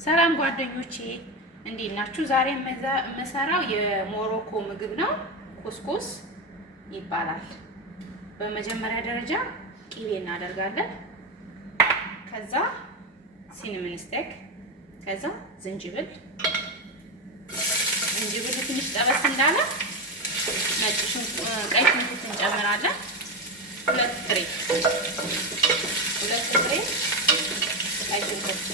ሰላም ጓደኞቼ እንዴት ናችሁ? ዛሬ የምሰራው የሞሮኮ ምግብ ነው። ኩስኩስ ይባላል። በመጀመሪያ ደረጃ ቂቤ እናደርጋለን። ከዛ ሲንምን ስቴክ፣ ከዛ ዝንጅብል ትንሽ ጠበስ እንዳለ ቀይ ሽንኩርት እንጨምራለን። ሁለት ፍሬ ቀይ ሽንኩርት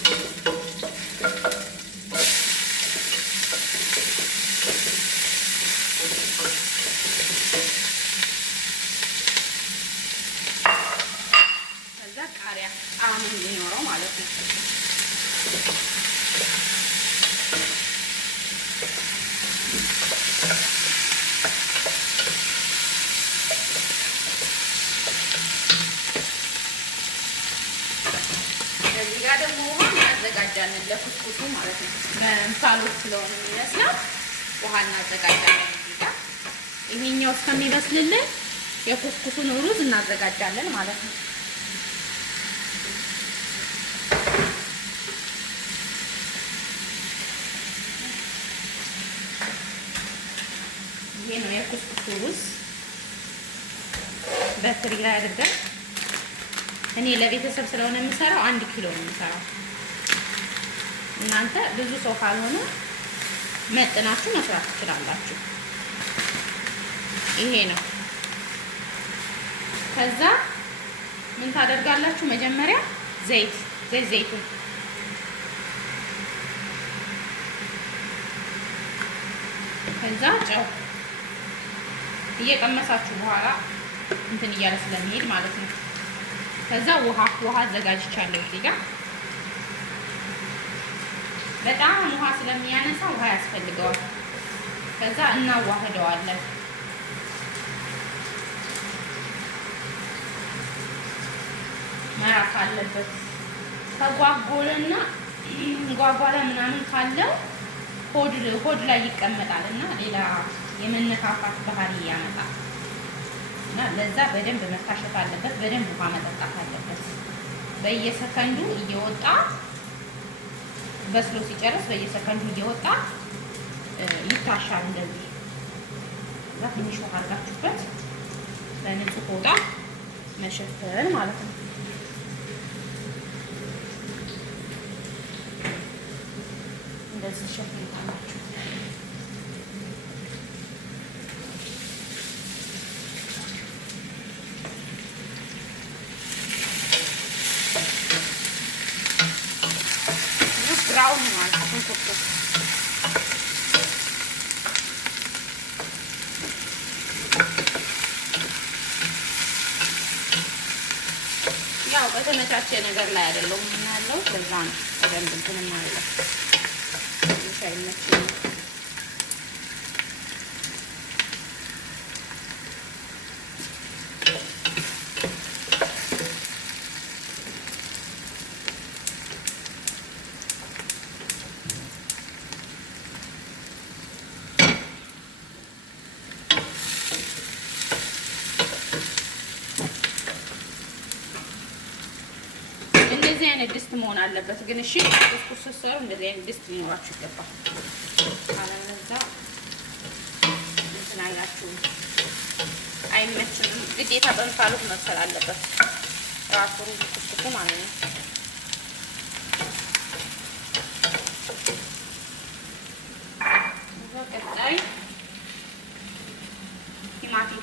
ቃሪያ ጣዕም እንዲኖረው ማለት ነው። እዚህ ጋር ደግሞ ውሃ እናዘጋጃለን ለኩስኩሱ ማለት ነው። በእንፋሎት ስለሆነ የሚመስለው ውሃ እናዘጋጃለን። እዚህ ጋር ይሄኛው እስከሚበስልልን የኩስኩሱን ሩዝ እናዘጋጃለን ማለት ነው። ይሄ ነው የኩስኩሱ ሩዝ በትሪ ላይ አድርገን እኔ ለቤተሰብ ስለሆነ የምሰራው 1 ኪሎ ነው የምሰራው። እናንተ ብዙ ሰው ካልሆነ መጥናችሁ መስራት ትችላላችሁ። ይሄ ነው። ከዛ ምን ታደርጋላችሁ? መጀመሪያ ዘይቱን ከዛ ጨው እየቀመሳችሁ በኋላ እንትን እያለ ስለሚሄድ ማለት ነው። ከዛ ውሃ አዘጋጅቻለሁ እዚህ ጋር። በጣም ውሃ ስለሚያነሳ ውሃ ያስፈልገዋል። ከዛ እናዋህደዋለን። መራቅ አለበት። ተጓጎለና ጓጓላ ምናምን ካለው ሆድ ላይ ይቀመጣል እና ሌላ የመነካካት ባህሪ ያመጣል እና ለዛ በደንብ መታሸት አለበት። በደንብ ውሃ መጠጣት አለበት። በየሰከንዱ እየወጣ በስሎ ሲጨርስ በየሰከንዱ እየወጣ ይታሻል። እንደዚህ እዛ ትንሽ ውሃ አድርጋችሁበት በንጹህ ፎጣ መሸፈን ማለት ነው። እንደዚህ ሸፍኑታላችሁ። ብራውን ማለት ሽንኩርቱ ያው በተመቻቸ ነገር ላይ አይደለም የምናለው። በዛ ነው በደንብ እንትን ማለት አይመችም። እንደዚህ አይነት ድስት መሆን አለበት ግን እሺ፣ ኩስኩስ ስትሰሩ እንደዚህ አይነት ድስት ሊኖራችሁ ይገባል። አለበለዚያ እንትን አይላችሁም፣ አይመችም። ግዴታ በእንፋሎት መብሰል አለበት ራሱ ኩስኩሱ ማለት ነው። ቀጣይ ቲማቲም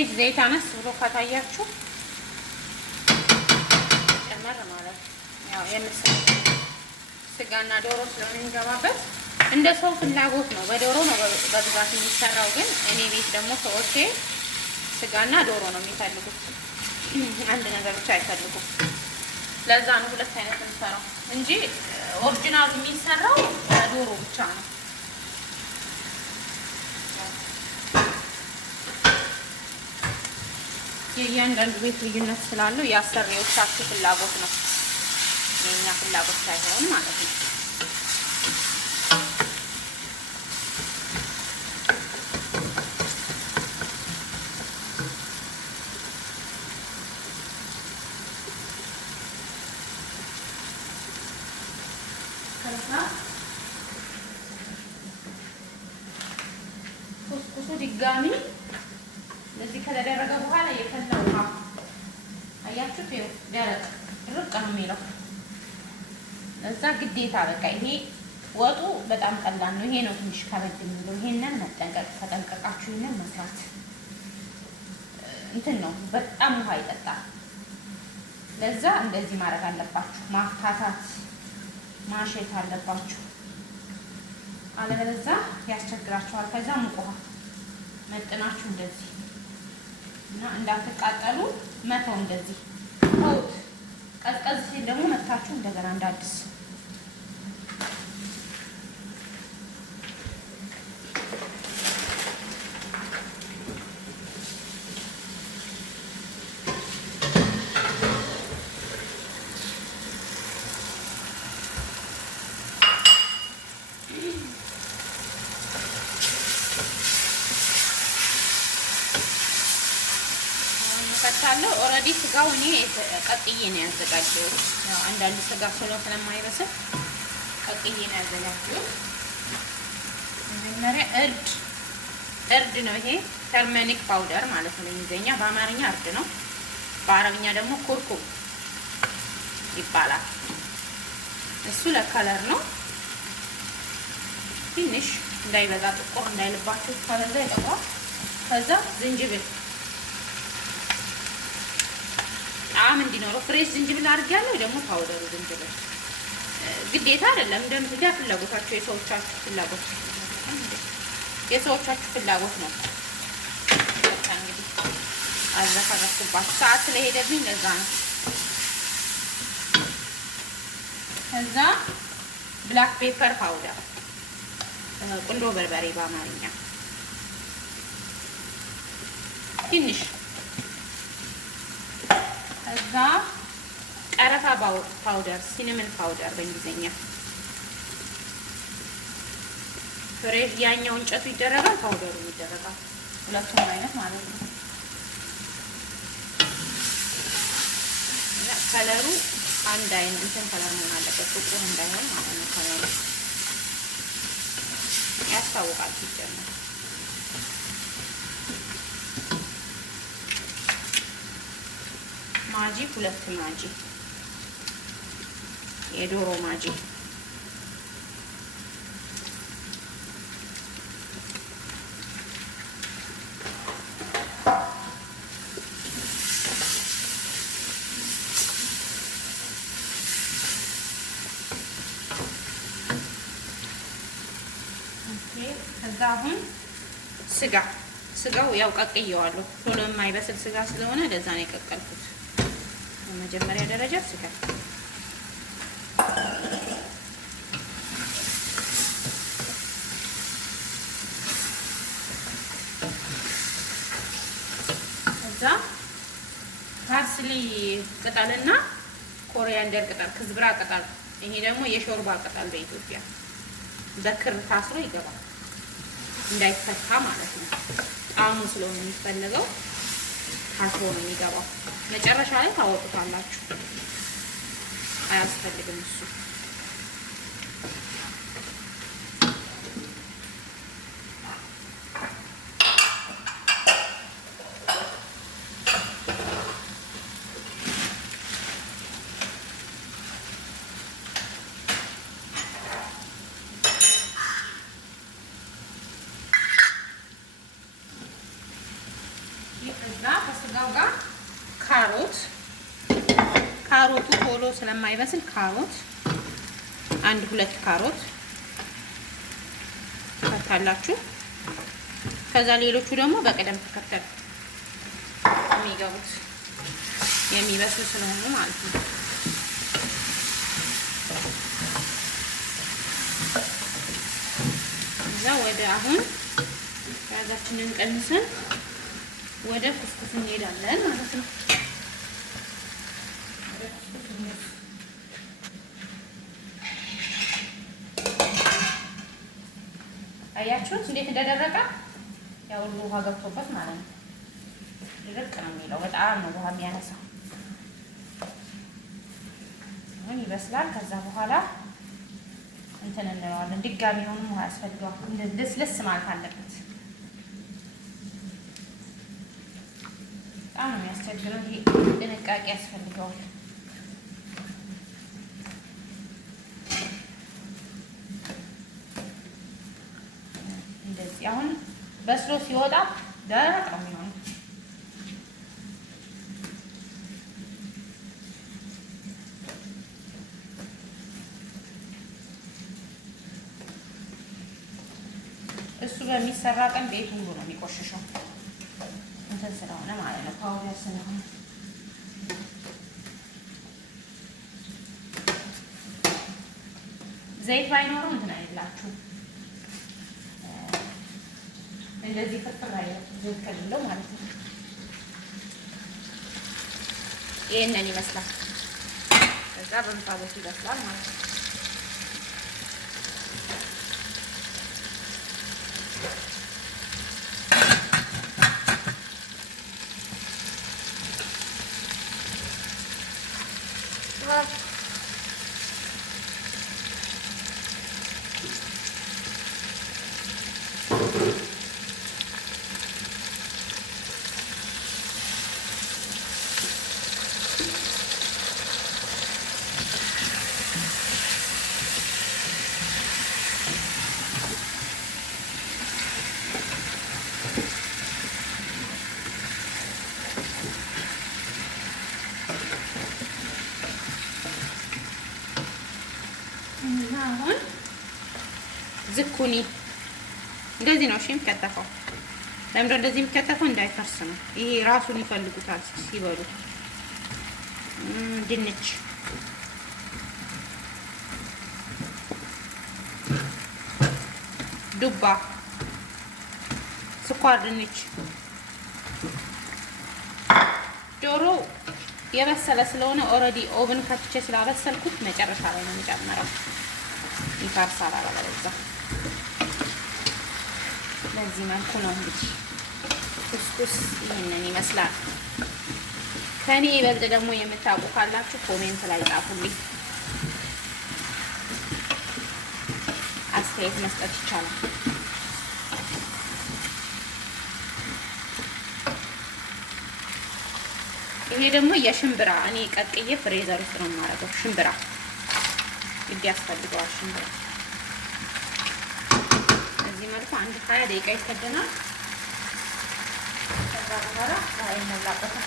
ትንሽ ዘይት አነስ ብሎ ካታያችሁ ጨመር ማለት ያው የምስል ስጋና ዶሮ ስለሆነ የሚገባበት እንደ ሰው ፍላጎት ነው። በዶሮ ነው በብዛት የሚሰራው፣ ግን እኔ ቤት ደግሞ ሰዎቼ ስጋና ዶሮ ነው የሚፈልጉት። አንድ ነገር ብቻ አይፈልጉም። ለዛ ነው ሁለት አይነት የምሰራው እንጂ ኦሪጂናሉ የሚሰራው ዶሮ ብቻ ነው። የእያንዳንዱ ቤት ልዩነት ስላለው የአሰሪዎቻችሁ ፍላጎት ነው፣ የእኛ ፍላጎት ሳይሆን ማለት ነው። ኩስኩሱ ድጋሚ እንደዚህ ከተደረገ በኋላ የፈላ ውሃ አያችሁት? ይኸው ደረቅ ድርቅ ነው የሚለው። እዛ ግዴታ በቃ ይሄ ወጡ በጣም ቀላል ነው። ይሄ ነው ትንሽ ከበድ የሚለው። ይሄንን መጠንቀቅ ተጠንቀቃችሁ ይሄንን መስራት እንትን ነው። በጣም ውሃ ይጠጣል። ለዛ እንደዚህ ማድረግ አለባችሁ። ማፍታታት ማሸት አለባችሁ። አለበለዚያ ያስቸግራችኋል። ከዛ ሙቅ ውሃ መጥናችሁ እንደዚህ እና እንዳትቃጠሉ መተው እንደዚህ ተውት። ቀዝቀዝ ሲል ደግሞ መታችሁ እንደገና እንዳዲስ ከታለው ኦልሬዲ ስጋው እኔ ቀቅዬ ነው ያዘጋጀሁት። ያው አንዳንድ ስጋ ስለማይበስል ቀቅዬ ነው ያዘጋጀሁት። መጀመሪያ እርድ ነው ይሄ ተርመኒክ ፓውደር ማለት ነው። በእንግሊዝኛ በአማርኛ እርድ ነው፣ በአረብኛ ደግሞ ኩርኩም ይባላል። እሱ ለከለር ነው። ትንሽ እንዳይበዛ ጥቁር እንዳይልባችሁ ከበዛ ይጠቋል። ከዛ ዝንጅብል ጣዕም እንዲኖረው ፍሬሽ ዝንጅብል አድርጌያለሁ። ደግሞ ፓውደሩ ዝንጅብል ግዴታ አይደለም፣ እንደ ፍላጎታችሁ የሰዎቻችሁ ፍላጎት ነው። በቃ እንግዲህ አዘፈረኩባችሁ ሰዓት ስለሄደብኝ ለዛ ነው። ከዛ ብላክ ፔፐር ፓውደር ቁንዶ በርበሬ በአማርኛ ትንሽ፣ ከዛ ቀረፋ ፓውደር ሲነመን ፓውደር በእንግሊዝኛ ፍሬሽ ያኛው እንጨቱ ይደረጋል፣ ፓውደሩ ይደረጋል። ሁለቱም አይነት ማለት ነው። እና ከለሩ አንድ አይነት እንትን ከለር መሆን አለበት፣ ጥቁር እንዳይሆን ማለት ነው። ከለሩ ያስታውቃል ሲጀመር። ማጂ 2 ማጂ የዶሮ ማጂ ከዛ አሁን ስጋው ያው ቀቅየዋለሁ። ቶሎ የማይበስል ስጋ ስለሆነ ለዛ ነው የቀቀልኩት። በመጀመሪያ ደረጃ ስጋ ከዛ ፓርስሊ ቅጠልና ኮሪያንደር ቅጠል፣ ክዝብራ ቅጠል። ይሄ ደግሞ የሾርባ ቅጠል በኢትዮጵያ በክር ታስሮ ይገባል እንዳይፈታ ማለት ነው። ጣዕሙ ስለሆነ የሚፈለገው ታስሮ ነው የሚገባው። መጨረሻ ላይ ታወጡታላችሁ። አያስፈልግም እሱ። ከስጋው ጋር ካሮቱ ቶሎ ስለማይበስል ካሮት 1-2 ካሮት ታላችሁ። ከዛ ሌሎቹ ደግሞ በቅደም ተከተል የሚገቡት የሚበስሉ ስለሆኑ ማለት ነው። እዛ ወደ አሁን ጋዛችንን ቀንሰን ወደ ኩስኩስ እንሄዳለን ማለት ነው። አያችሁት እንዴት እንደደረቀ? ያው ውሃ ገብቶበት ማለት ነው። ድርቅ ነው የሚለው፣ በጣም ነው ውሃ የሚያነሳው። አሁን ይበስላል። ከዛ በኋላ እንትን እንለዋለን። ድጋሚ ሆኖ ውሃ ያስፈልገዋል። ልስልስ ማለት አለበት። በጣም ነው የሚያስቸግረው። ይሄ ጥንቃቄ ያስፈልገዋል። እንደዚህ አሁን በስሎ ሲወጣ ደረቅ ነው የሚሆነው። እሱ በሚሰራ ቀን ቤቱ ሁሉ ነው የሚቆሽሸው፣ እንትን ስለሆነ ማለት ነው፣ ፓውደር ስለሆነ። ዘይት ባይኖረው እንትን አይላችሁ፣ እንደዚህ ፍርፍር አይነት ዘይት ከሌለው ማለት ነው። ይሄንን ይመስላል። ከዛ በምጣዱ ይበስላል ማለት ነው። አሁን ዝኩኒ እንደዚህ ነው። እሺ የሚከተፈው ለምንድነው እንደዚህ የሚከተፈው? እንዳይፈርስ ነው። ይሄ ራሱን ይፈልጉታል ሲበሉ። ድንች፣ ዱባ፣ ስኳር ድንች፣ ዶሮ የበሰለ ስለሆነ ኦልሬዲ ኦቭን ከፍቼ ስላበሰልኩት መጨረሻ ላይ ነው የምጨምረው። ይፈርሳል አለበለዚያ። በዚህ መልኩ ነው እንግዲህ ኩስኩስ ይሄንን ይመስላል። ከኔ ይበልጥ ደግሞ የምታውቁ ካላችሁ ኮሜንት ላይ ጻፉልኝ። አስተያየት መስጠት ይቻላል። ይሄ ደግሞ የሽምብራ እኔ ቀቅዬ ፍሬዘር ውስጥ ነው የማደርገው። ሽምብራ ግድ ያስፈልገዋል። ሽምብራ እዚህ መልኩ 1-20 ደቂቃ ይከደናል። ከዛ በኋላ ውሃ ይሞላበታል።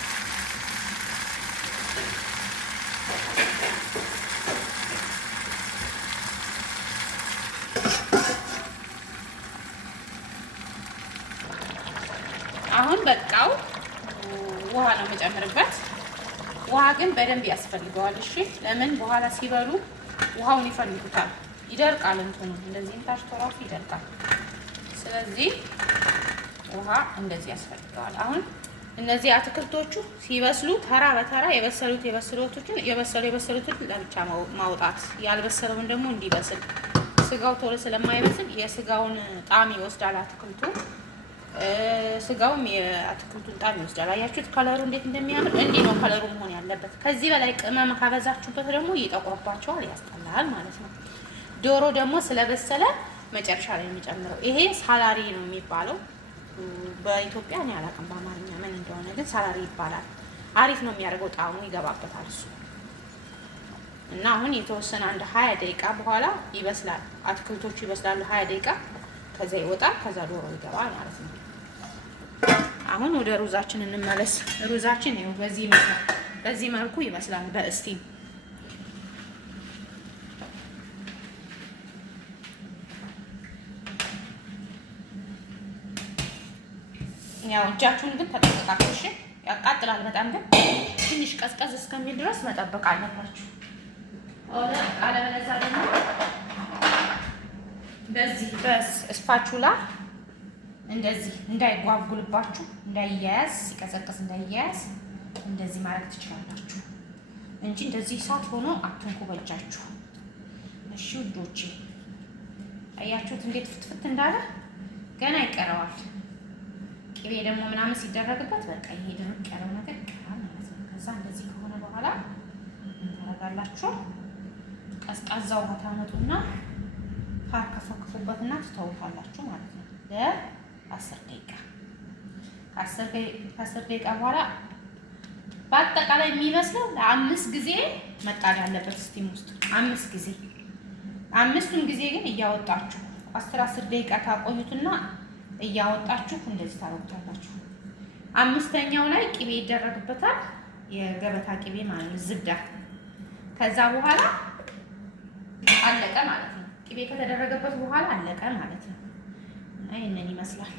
አሁን በቃው። ውሃ ነው የምጨምርበት። ውሃ ግን በደንብ ያስፈልገዋል። እሺ፣ ለምን በኋላ ሲበሉ ውሃውን ይፈልጉታል። ይደርቃል፣ እንትኑ እንደዚህ ታሽቶ ራሱ ይደርቃል። ስለዚህ ውሃ እንደዚህ ያስፈልገዋል። አሁን እነዚህ አትክልቶቹ ሲበስሉ ተራ በተራ የበሰሉትን ለብቻ ማውጣት፣ ያልበሰለውን ደግሞ እንዲበስል። ስጋው ቶሎ ስለማይበስል የስጋውን ጣዕም ይወስዳል አትክልቱ። ስጋውም የአትክልቱን ጣዕም ይወስዳል። አያችሁት ከለሩ እንዴት እንደሚያምር? እንዲህ ነው ከለሩ መሆን ያለበት። ከዚህ በላይ ቅመም ካበዛችሁበት ደግሞ ይጠቁርባቸዋል፣ ያስጠላል ማለት ነው። ዶሮ ደግሞ ስለበሰለ መጨረሻ ላይ የሚጨምረው ይሄ ሳላሪ ነው የሚባለው። በኢትዮጵያ እኔ አላውቅም በአማርኛ ምን እንደሆነ፣ ግን ሳላሪ ይባላል። አሪፍ ነው የሚያደርገው፣ ጣዕሙ ይገባበታል እሱ። እና አሁን የተወሰነ 1-20 ደቂቃ በኋላ ይበስላል። አትክልቶቹ ይበስላሉ 20 ደቂቃ። ከዛ ይወጣል። ከዛ ዶሮ ይገባል ማለት ነው። አሁን ወደ ሩዛችን እንመለስ። ሩዛችን ይኸው በዚህ መልኩ ይመስላል በእስቲም። ያው እጃችሁን ግን ተጠንቀቃችሁ እሺ። ያቃጥላል በጣም ግን ትንሽ ቀዝቀዝ እስከሚል ድረስ መጠበቅ አለባችሁ። አለበለዚያ ደግሞ በዚህ በስፓቹላ እንደዚህ እንዳይጓጉልባችሁ፣ እንዳይያያዝ፣ ሲቀዘቅዝ እንዳይያያዝ እንደዚህ ማድረግ ትችላላችሁ እንጂ እንደዚህ እሳት ሆኖ አትንኩ በእጃችሁ። እሺ ውዶቼ አያችሁት እንዴት ፍትፍት እንዳለ? ገና ይቀረዋል። ቅቤ ደግሞ ምናምን ሲደረግበት በቃ ይሄ ድርቅ ያለው ነገር ይቀራል ማለት ነው። ከዛ እንደዚህ ከሆነ በኋላ ታረጋላችሁ። ቀዝቃዛ ውሃ ታመጡና ታከፈክፉበትና ትተውታላችሁ ማለት ነው ለ10 ደቂቃ። ከ10 ደቂቃ በኋላ በአጠቃላይ የሚመስለው ለ5 ጊዜ መጣድ ያለበት ስቲም ውስጥ 5 ጊዜ። 5ቱን ጊዜ ግን እያወጣችሁ 10 ደቂቃ ታቆዩትና እያወጣችሁ እንደዚህ ታረጉታላችሁ። 5ኛው ላይ ቅቤ ይደረግበታል፣ የገበታ ቅቤ ማለት ነው፣ ዝብዳ። ከዛ በኋላ አለቀ ማለት ነው። ቅቤ ከተደረገበት በኋላ አለቀ ማለት ነው። ይሄንን ይመስላል።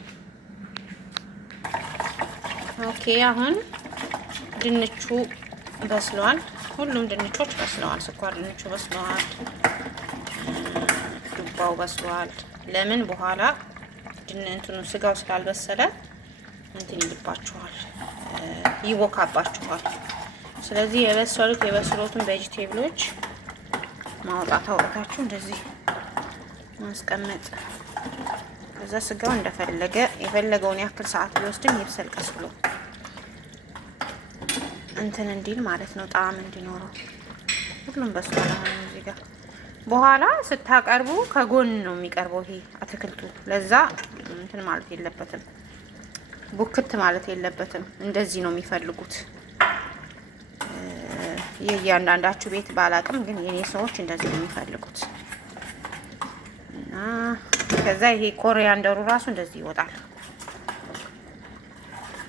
ኦኬ አሁን ድንቹ በስለዋል። ሁሉም ድንቾች በስለዋል። ስኳር ድንቹ በስለዋል፣ ዱባው በስለዋል። ለምን በኋላ እንትኑ ስጋው ስላልበሰለ እንትን ይልባችኋል፣ ይቦካባችኋል። ስለዚህ የበሰሉትን ቬጂቴብሎች ማውጣት አውጣታችሁ እንደዚህ ማስቀመጥ። ከዛ ስጋው እንደፈለገ የፈለገውን ያክል ሰዓት ቢወስድም ይብሰል ቀስ ብሎ እንትን እንዲል ማለት ነው፣ ጣዕም እንዲኖረው። ሁሉም በስሏል። አሁን እዚህ ጋር በኋላ ስታቀርቡ ከጎን ነው የሚቀርበው ይሄ አትክልቱ። ለዛ እንትን ማለት የለበትም፣ ቡክት ማለት የለበትም። እንደዚህ ነው የሚፈልጉት። የእያንዳንዳችሁ ቤት ባላቅም ግን የኔ ሰዎች እንደዚህ ነው የሚፈልጉት። እና ከዛ ይሄ ኮሪያንደሩ ራሱ እንደዚህ ይወጣል።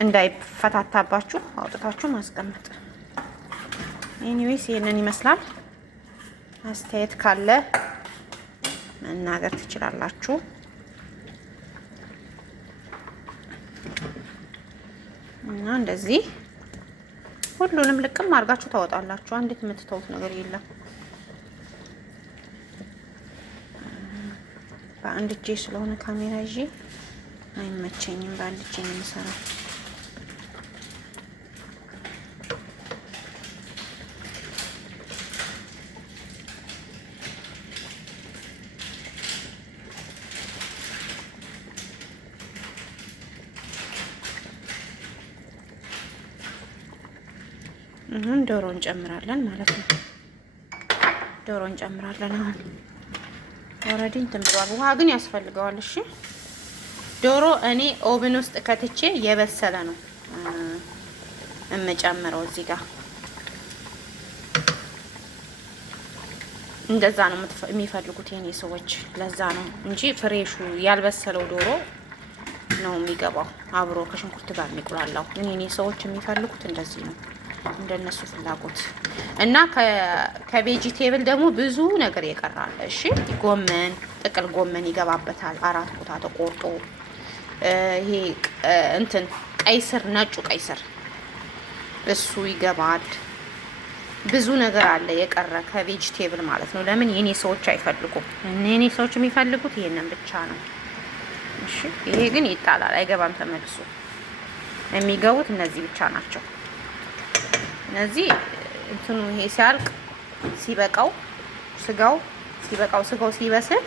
እንዳይፈታታባችሁ አውጥታችሁ ማስቀመጥ። ኤኒዌይስ ይሄንን ይመስላል። አስተያየት ካለ መናገር ትችላላችሁ። እና እንደዚህ ሁሉንም ልቅም አድርጋችሁ ታወጣላችሁ። አንዲት የምትተውት ነገር የለም። በአንድ እጄ ስለሆነ ካሜራ ይዤ አይመቸኝም። በአንድ እጄ ነው የምሰራው። ዶሮ እንጨምራለን ማለት ነው። ዶሮ እንጨምራለን። አሁን ኦልሬዲ እንትን ብሏል። ውሃ ግን ያስፈልገዋል። እሺ ዶሮ እኔ ኦቭን ውስጥ ከትቼ የበሰለ ነው የምጨምረው። እዚህ ጋር እንደዛ ነው የሚፈልጉት የኔ ሰዎች። ለዛ ነው እንጂ ፍሬሹ ያልበሰለው ዶሮ ነው የሚገባው አብሮ ከሽንኩርት ጋር የሚቁላላው። ግን የኔ ሰዎች የሚፈልጉት እንደዚህ ነው፣ እንደነሱ ፍላጎት። እና ከቬጂቴብል ደግሞ ብዙ ነገር ይቀራል። እሺ ጎመን፣ ጥቅል ጎመን ይገባበታል 4 ቦታ ተቆርጦ። ይሄ እንትን ቀይ ስር፣ ነጩ ቀይ ስር እሱ ይገባል። ብዙ ነገር አለ የቀረ ከቬጂቴብል ማለት ነው። ለምን የኔ ሰዎች አይፈልጉም? የኔ ሰዎች የሚፈልጉት ይሄንን ብቻ ነው። እሺ ይሄ ግን ይጣላል፣ አይገባም ተመልሶ። የሚገቡት እነዚህ ብቻ ናቸው። እነዚህ እንትኑ ይሄ ሲያልቅ ሲበቃው ስጋው ሲበስል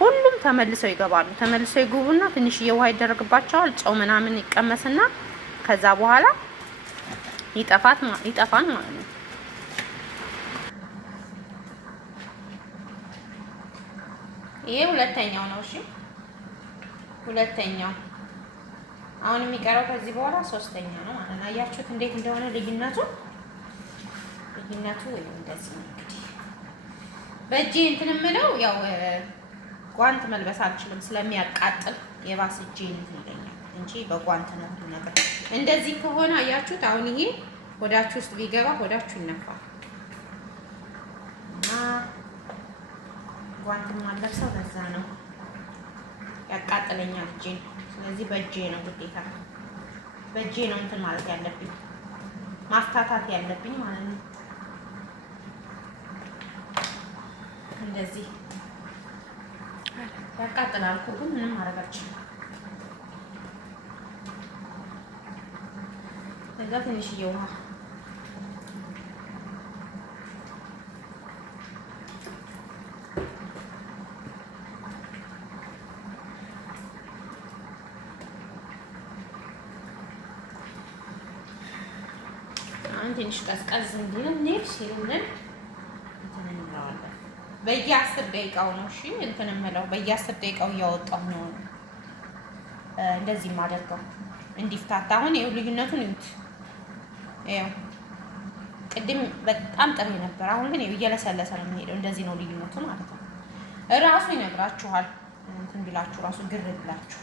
ሁሉም ተመልሰው ይገባሉ። ተመልሰው ይገቡና ትንሽዬ ውሃ ይደረግባቸዋል። ጨው ምናምን ይቀመስና ከዛ በኋላ ይጠፋል ማለት ነው። ይሄ ሁለተኛው ነው። እሺ ሁለተኛው አሁን የሚቀረው ከዚህ በኋላ ሶስተኛ ነው ማለት ነው። አያችሁት እንዴት እንደሆነ ልዩነቱ እንደዚህ ነው። እንግዲህ በእጄ እንትን የምለው ያው ጓንት መልበስ አልችልም ስለሚያቃጥል የባስ እጄ እንትን ይለኛል እንጂ በጓንት ነው ነገር። እንደዚህ ከሆነ አያችሁት። አሁን ይሄ ሆዳችሁ ውስጥ ቢገባ ሆዳችሁ ይነፋል እና ጓንት ማለብሰው ለዛ ነው። ያቃጥለኛል እጄን። ስለዚህ በእጄ ነው ግዴታ በእጄ ነው እንትን ማለት ያለብኝ ማፍታታት ያለብኝ ማለት ነው። እንደዚህ ያቃጥላል እኮ ግን ምንም ማድረግ አልችልም። እዛ ትንሽዬ ውሃ ትንሽ ቀዝቀዝ እንዲልን ሲልልን እንትን እንለዋለን። በየ10 ደቂቃው ነው እሺ እንትን እምለው በየ10 ደቂቃው እያወጣሁ ነው እንደዚህ የማደርገው እንዲፍታታ። አሁን ይኸው ልዩነቱን እዩት። ይኸው ቅድም በጣም ጥሬ ነበር፣ አሁን ግን እየለሰለሰ ነው የሚሄደው። እንደዚህ ነው ልዩነቱ ማለት ነው። እራሱ ይነግራችኋል እንትን ቢላችሁ እራሱ ግር ብላችሁ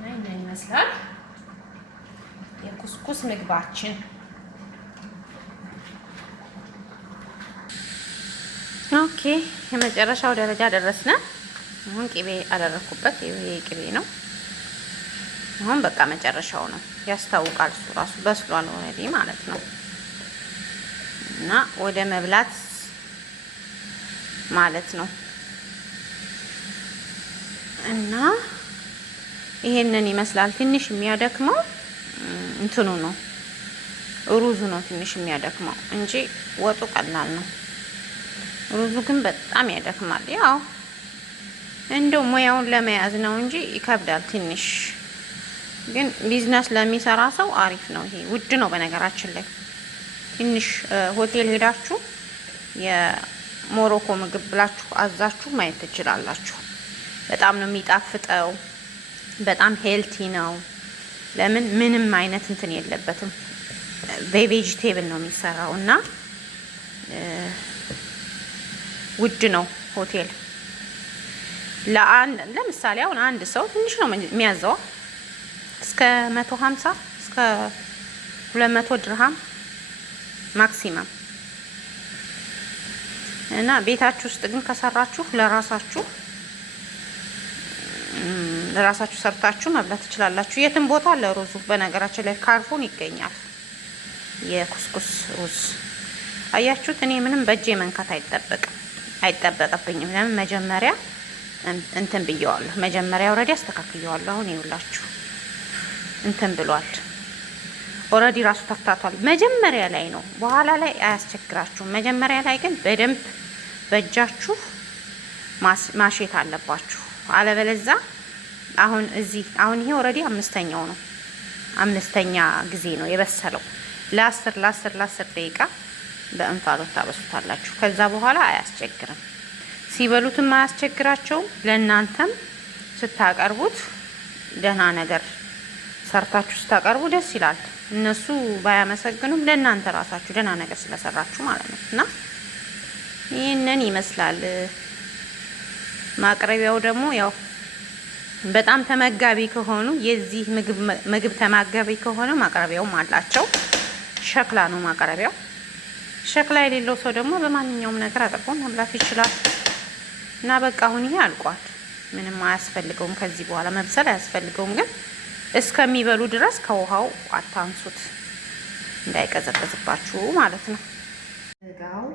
ይሄን ይመስላል የኩስኩስ ምግባችን። ኦኬ የመጨረሻው ደረጃ ደረስነ። አሁን ቅቤ አደረኩበት። ይሄ ቅቤ ነው። አሁን በቃ መጨረሻው ነው። ያስታውቃል እሱ ራሱ በስሏል ኦልሬዲ ማለት ነው። እና ወደ መብላት ማለት ነው። እና ይሄንን ይመስላል። ትንሽ የሚያደክመው እንትኑ ነው ሩዙ ነው ትንሽ የሚያደክመው እንጂ ወጡ ቀላል ነው። ሩዙ ግን በጣም ያደክማል። ያው እንደው ሙያውን ለመያዝ ነው እንጂ ይከብዳል ትንሽ። ግን ቢዝነስ ለሚሰራ ሰው አሪፍ ነው። ይሄ ውድ ነው በነገራችን ላይ። ትንሽ ሆቴል ሄዳችሁ የሞሮኮ ምግብ ብላችሁ አዛችሁ ማየት ትችላላችሁ። በጣም ነው የሚጣፍጠው። በጣም ሄልቲ ነው። ለምን ምንም አይነት እንትን የለበትም። በቬጂቴብል ነው የሚሰራው እና ውድ ነው ሆቴል። ለምሳሌ አሁን አንድ ሰው ትንሽ ነው የሚያዘው እስከ 150 እስከ 200 ድርሃም ማክሲመም። እና ቤታችሁ ውስጥ ግን ከሰራችሁ ለራሳችሁ ሰርታችሁ መብላት ትችላላችሁ። የትም ቦታ ለሩዙ በነገራችን ላይ ካርፎን ይገኛል። የኩስኩስ ሩዝ አያችሁት። እኔ ምንም በእጄ መንካት አይጠበቅብኝም። ለምን መጀመሪያ እንትን ብየዋለሁ። መጀመሪያ ኦልሬዲ አስተካክየዋለሁ። አሁን ይውላችሁ እንትን ብሏል። ኦልሬዲ ራሱ ተፍታቷል። መጀመሪያ ላይ ነው፣ በኋላ ላይ አያስቸግራችሁም። መጀመሪያ ላይ ግን በደንብ በእጃችሁ ማሸት አለባችሁ። አለበለዛ አሁን ይሄ ኦልሬዲ አምስተኛው ነው። 5ኛ ጊዜ ነው የበሰለው። ለ10 ደቂቃ በእንፋሎት ታበሱታላችሁ። ከዛ በኋላ አያስቸግርም። ሲበሉትም አያስቸግራቸውም። ለእናንተም ስታቀርቡት ደህና ነገር ሰርታችሁ ስታቀርቡ ደስ ይላል። እነሱ ባያመሰግኑም ለእናንተ ራሳችሁ ደህና ነገር ስለሰራችሁ ማለት ነው። እና ይህንን ይመስላል። ማቅረቢያው ደግሞ ያው በጣም ተመጋቢ ከሆኑ የዚህ ምግብ ተመጋቢ ከሆነ ማቅረቢያውም አላቸው። ሸክላ ነው ማቅረቢያው። ሸክላ የሌለው ሰው ደግሞ በማንኛውም ነገር አጥቦ መብላት ይችላል። እና በቃ አሁን ይሄ አልቋል። ምንም አያስፈልገውም። ከዚህ በኋላ መብሰል አያስፈልገውም። ግን እስከሚበሉ ድረስ ከውሃው አታንሱት እንዳይቀዘቅዝባችሁ ማለት ነው። ስጋው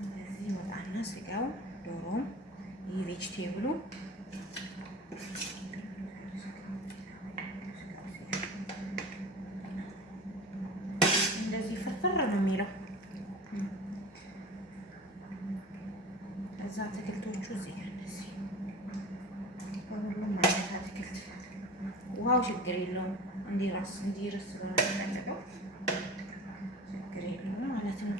እንደዚህ ወጣና ስጋው ዶሮም ይህ ቬጅቴብሉ እንደዚህ ፍርፍር ነው የሚለው። እዛ አትክልቶቹ እዚህ እነዚህ ሁሉም ማለት አትክልት ውሃው ችግር የለውም። እንዲረስ ስለሚፈልገው ችግር የለውም ማለት ነው።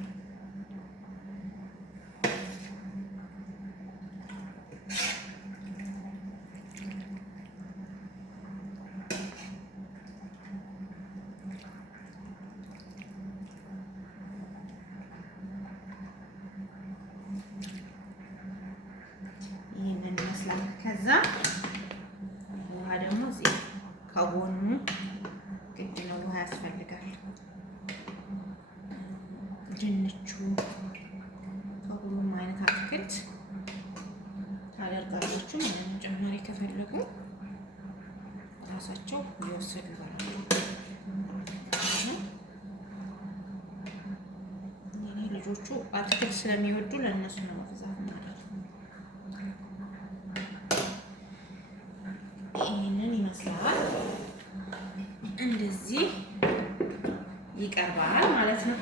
ከጎኑ ግድ ነው፣ ውሃ ያስፈልጋል። ድንቹ ከሁሉም አይነት አትክልት ታደርጋላችሁ ማለት ነው። ጨማሪ ከፈለጉ ራሳቸው እየወሰዱ ይበላሉ። ልጆቹ አትክልት ስለሚወዱ ለእነሱ ነው መግዛት ማለት ነው። ይህንን ይመስላል። እንደዚህ ይቀርባል ማለት ነው።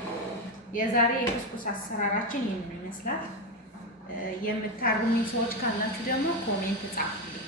የዛሬ የኩስኩስ አሰራራችን ይህንን ይመስላል። የምታርሙኝ ሰዎች ካላችሁ ደግሞ ኮሜንት ጻፉልኝ።